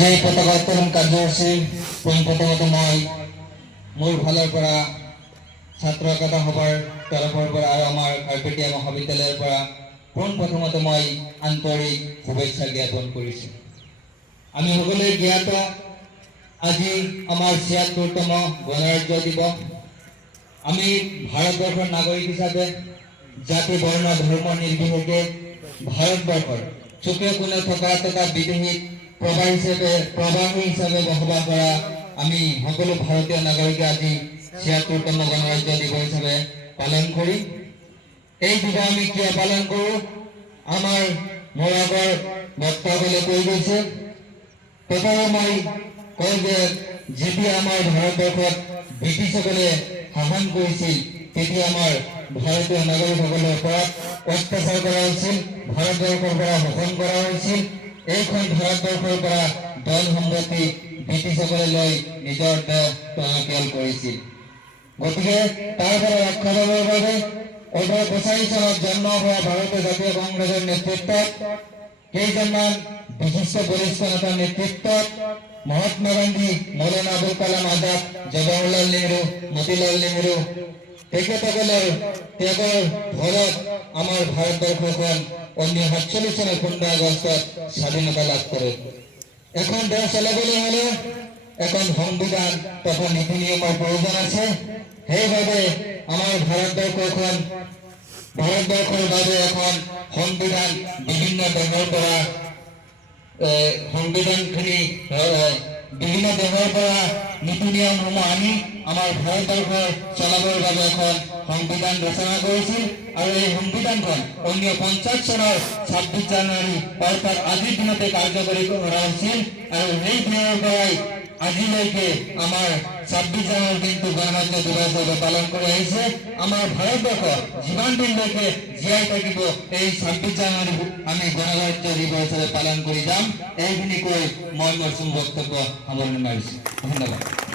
আজি এই পতাকা উত্তোলন কাৰ্যসূচী পোনপ্ৰথমতে মই মোৰ ফালৰ পৰা ছাত্ৰ একতা সভাৰ তৰফৰ পৰা আৰু আমাৰ খাৰপেটীয়া মহাবিদ্যালয়ৰ পৰা পোনপ্ৰথমতে মই আন্তৰিক শুভেচ্ছা জ্ঞাপন কৰিছোঁ। আমি সকলোৱে জ্ঞাত আজি আমাৰ ৭৬তম গণৰাজ্য দিৱস। আমি ভাৰতবৰ্ষৰ নাগৰিক হিচাপে জাতি বৰ্ণ ধৰ্ম নিৰ্বিশেষে ভাৰতবৰ্ষৰ চুকে কোণে থকা তথা বিদেশী প্ৰবাহী হিচাপে বসবাস কৰা আমি সকলো ভাৰতীয় নাগৰিকে আজি ৭৬তম গণৰাজ্য দিৱস হিচাপে পালন কৰি এই দিৱস আমি কিয় পালন কৰোঁ? আমাৰ মোৰ আগৰ বক্তাসকলে কৈ গৈছে। তথাপি মই কওঁ যে যেতিয়া আমাৰ ভাৰতবৰ্ষত ব্ৰিটিছসকলে শাসন কৰিছিল তেতিয়া আমাৰ ভাৰতীয় নাগৰিকসকলৰ ওপৰত অত্যাচাৰ কৰা হৈছিল, ভাৰতবৰ্ষৰ পৰা শোষণ কৰা হৈছিল। এইখন ভাৰতবৰ্ষৰ পৰা ধন সম্পত্তি ব্ৰিটিছসকলে লৈ নিজৰ দেশ টনকিয়াল কৰিছিল। গতিকে তাৰ পৰা ৰক্ষা পাবৰ বাবে ১৮৮৫ চনত জন্ম হোৱা ভাৰতীয় জাতীয় কংগ্ৰেছৰ নেতৃত্বত কেইজনমান বিশিষ্ট বৰিষ্ঠ নেতাৰ নেতৃত্বত মহাত্মা গান্ধী, মৌলানা আবুল কালাম আজাদ, জৱাহৰলাল নেহৰু, মতিলাল নেহৰু তেখেতসকলৰ ত্যাগৰ ফলত আমাৰ ভাৰতবৰ্ষখন ১৯৪৭ চনৰ ১৫ আগষ্টত স্বাধীনতা লাভ কৰে। এখন দেশ চলাবলৈ হ'লে এখন সংবিধান তথা নীতি নিয়মৰ প্ৰয়োজন আছে। সেইবাবে আমাৰ ভাৰতবৰ্ষৰ বাবে এখন সংবিধান বিভিন্ন দেশৰ পৰা বিভিন্ন দেশৰ পৰা নীতি নিয়মসমূহ আনি আমাৰ ভাৰতবৰ্ষৰ চলাবৰ বাবে এখন সংবিধান ৰচনা কৰিছিল আৰু এই সংবিধানখন ১৯৫০ চনৰ ২৬ জানুৱাৰী অৰ্থাৎ আজিৰ দিনতে কাৰ্যকৰী কৰা হৈছিল আৰু সেই দিনৰ পৰাই আজিলৈকে আমাৰ ২৬ জানুৱাৰী দিনটো গণৰাজ্য দিৱস হিচাপে পালন কৰি আহিছে। আমাৰ ভাৰতবৰ্ষ যিমান দিনলৈকে জীয়াই থাকিব এই ২৬ জানুৱাৰী আমি গণৰাজ্য দিৱস হিচাপে পালন কৰি যাম। এইখিনি কৈ মই মোৰ বক্তব্য সামৰণি মাৰিছোঁ। ধন্যবাদ।